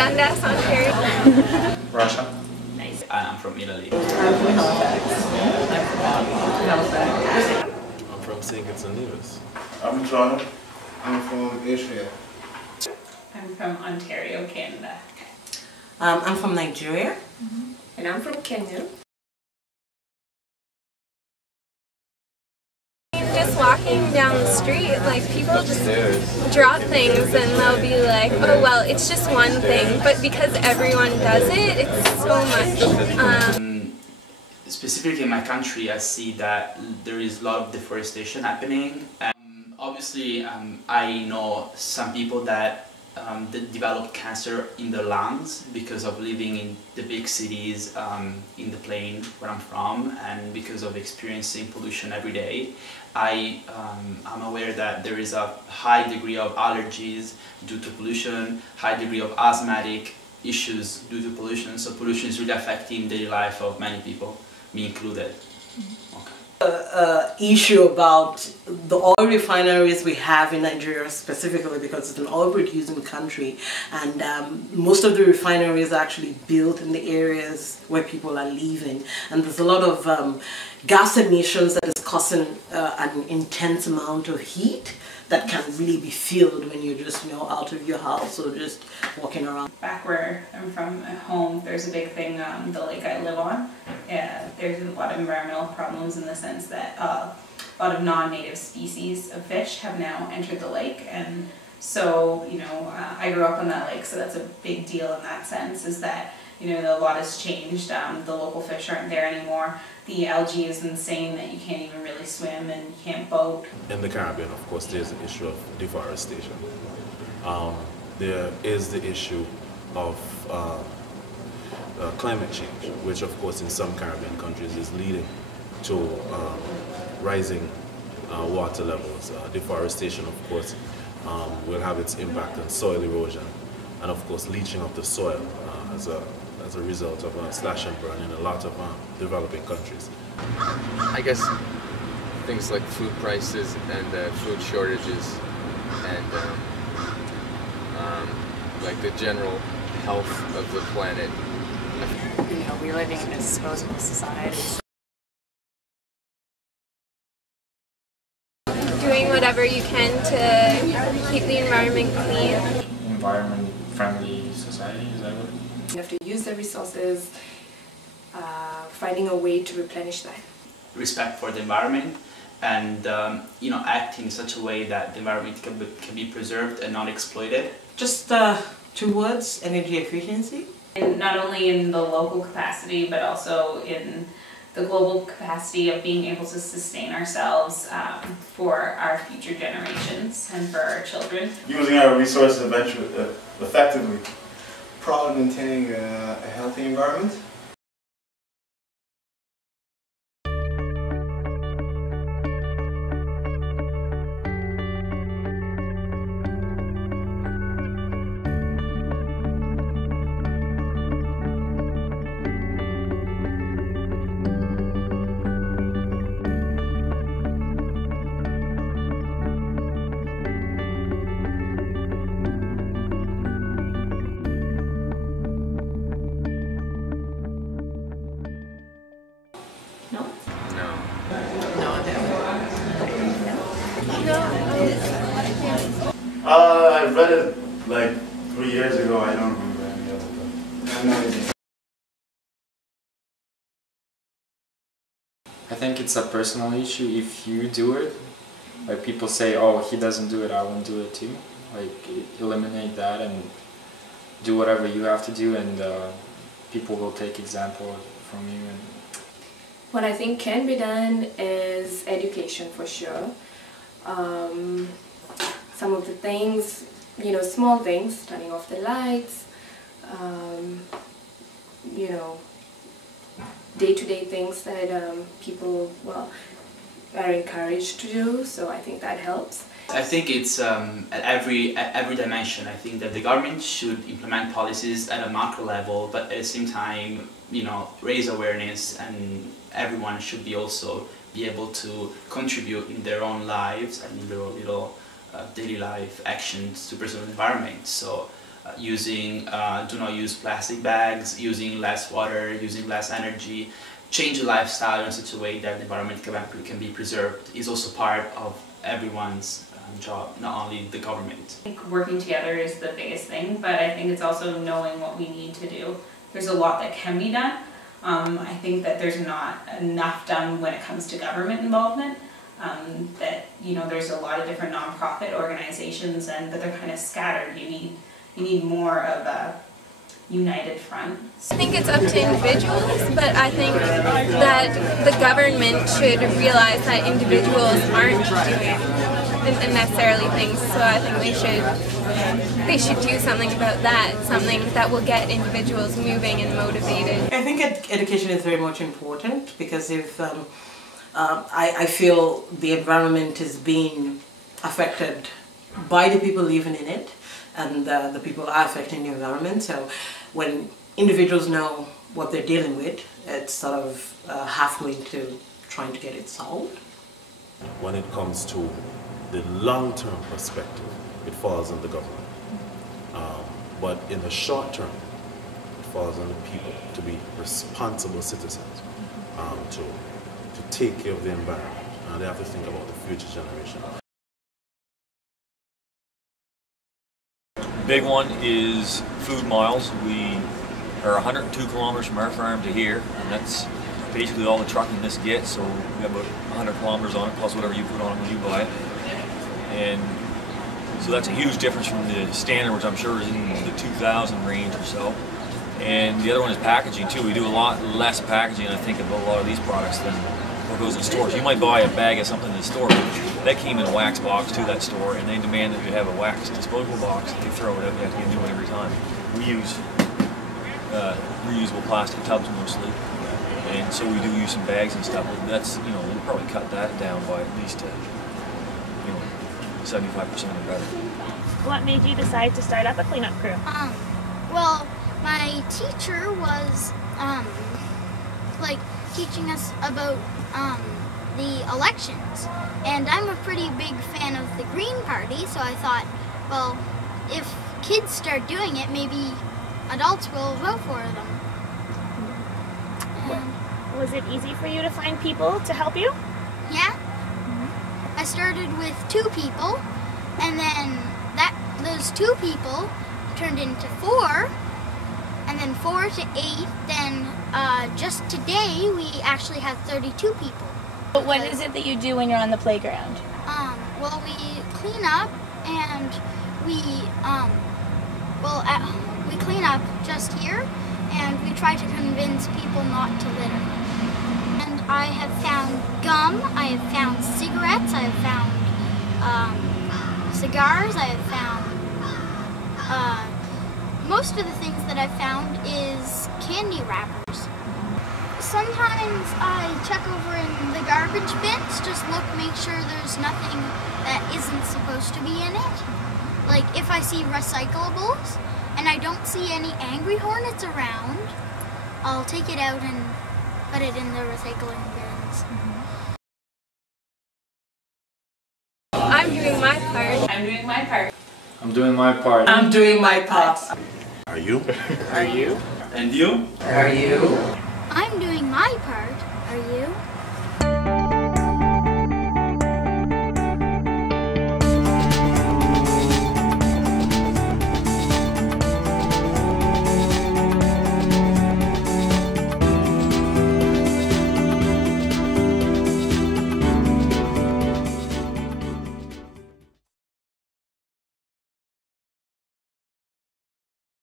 Dundas, Ontario. Russia. Nice. I'm from Italy. I'm from Halifax. I'm from St. Kitts and Nevis. I'm from Toronto. I'm from Israel. I'm from Ontario, Canada. I'm from Nigeria. And I'm from Kenya. Just walking down the street, like people just drop things and they'll be like, oh well, it's just one thing, but because everyone does it, it's so much. Specifically in my country, I see that there is a lot of deforestation happening. Obviously, I know some people that develop cancer in their lungs because of living in the big cities, in the plain where I'm from, and because of experiencing pollution every day. I'm aware that there is a high degree of allergies due to pollution, high degree of asthmatic issues due to pollution, so pollution is really affecting daily life of many people, me included. Okay. Issue about the oil refineries we have in Nigeria specifically because it's an oil producing country, and most of the refineries are actually built in the areas where people are living, and there's a lot of gas emissions that is causing an intense amount of heat that can really be filled when you're just out of your house or just walking around. Back where I'm from at home, there's a big thing, the lake I live on. There's a lot of environmental problems in the sense that a lot of non-native species of fish have now entered the lake, and so I grew up on that lake, so that's a big deal in that sense, is that a lot has changed. The local fish aren't there anymore. The algae is insane that you can't even really swim and you can't boat. In the Caribbean, of course, there's the issue of deforestation. There is the issue of climate change, which of course in some Caribbean countries is leading to rising water levels. Deforestation, of course, will have its impact on soil erosion and of course leaching of the soil as a result of slash and burn in a lot of developing countries. I guess things like food prices and food shortages and like the general health of the planet. We're living in a disposable society. Doing whatever you can to keep the environment clean. Environment-friendly society, is that what? You have to use the resources, finding a way to replenish that. Respect for the environment and act in such a way that the environment can be preserved and not exploited. Just 2 words: energy efficiency. And not only in the local capacity, but also in the global capacity of being able to sustain ourselves for our future generations and for our children. Using our resources effectively. Proud of maintaining a healthy environment. I read it like 3 years ago. I don't remember any of it. I have no idea. I think it's a personal issue. If you do it, like people say, oh, he doesn't do it, I won't do it too. Like eliminate that and do whatever you have to do, and people will take example from you. And What I think can be done is education for sure. Some of the things, small things, turning off the lights, day-to-day things that people, are encouraged to do, so I think that helps. I think it's at every dimension. I think that the government should implement policies at a macro level, but at the same time, raise awareness, and everyone should also be able to contribute in their own lives and in their own little daily life actions to preserve the environment. So do not use plastic bags, using less water, using less energy, change the lifestyle in such a way that the environment can be preserved is also part of everyone's job, not only the government. I think working together is the biggest thing, but I think it's also knowing what we need to do. There's a lot that can be done. I think that there's not enough done when it comes to government involvement. That, you know, there's a lot of different nonprofit organizations, but they're kind of scattered. You need more of a united front. I think it's up to individuals, but I think that the government should realize that individuals aren't doing necessarily things, so I think they should do something about that, something that will get individuals moving and motivated. I think education is very much important, because if I feel the environment is being affected by the people living in it, and the people are affecting the environment. So when individuals know what they're dealing with, it's sort of halfway to trying to get it solved. When it comes to the long-term perspective, it falls on the government. But in the short term, it falls on the people to be responsible citizens, to take care of the environment. They have to think about the future generation. Big one is food miles. We are 102 kilometers from our farm to here, and that's basically all the trucking this gets. So we have about 100 kilometers on it, plus whatever you put on it when you buy it. And so that's a huge difference from the standard, which I'm sure is in the 2,000 range or so. And the other one is packaging too. We do a lot less packaging, I think, of a lot of these products than what goes in stores. You might buy a bag of something in the store, but that came in a wax box to that store, and they demand that you have a wax disposable box. They throw it out, you have to get a new one every time. We use reusable plastic tubs mostly, and so we do use some bags and stuff. But that's, you know, we'll probably cut that down by at least 75% or better. What made you decide to start up a cleanup crew? Well, my teacher was like teaching us about the elections, and I'm a pretty big fan of the Green Party, so I thought, well, if kids start doing it, maybe adults will vote for them. Was it easy for you to find people to help you? Yeah. I started with 2 people, and then those 2 people turned into 4, and then 4 to 8, then just today we actually have 32 people. But what is it that you do when you're on the playground? Well, we clean up, and we clean up just here, and we try to convince people not to litter. And I have found gum, I have found cigarettes, I have found cigars, I have found most of the things that I've found is candy wrappers. Sometimes I check over in the garbage bins, just make sure there's nothing that isn't supposed to be in it. Like if I see recyclables and I don't see any angry hornets around, I'll take it out and put it in the recycling bins. I'm doing my part. I'm doing my part. I'm doing my part. I'm doing my part. Are you? Are you? And you? Are you? I'm doing my part. Are you?